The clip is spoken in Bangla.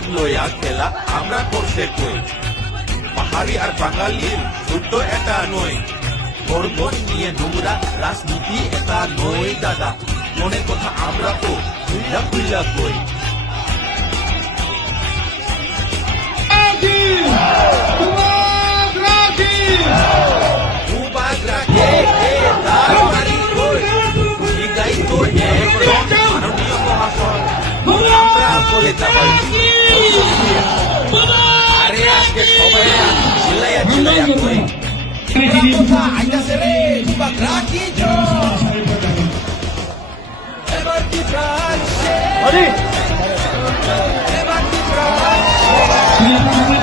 ভাগ লইয়া খেলা আমরা করতে কই পাহাড়ি আর বাঙালির যুদ্ধ এটা নয় ধর্ম নিয়ে নোংরা রাজনীতি এটা নয় দাদা মনে কথা আমরা তো খুইলা খুইলা কই মাননীয় মহাশয় আমরা বলে আরে আজকে সবাই চিল্লাইয়া চিল্লাইয়া কই আইতাছে রে যুবক রাখি এবার কি প্রাণ এবার কি প্রাণ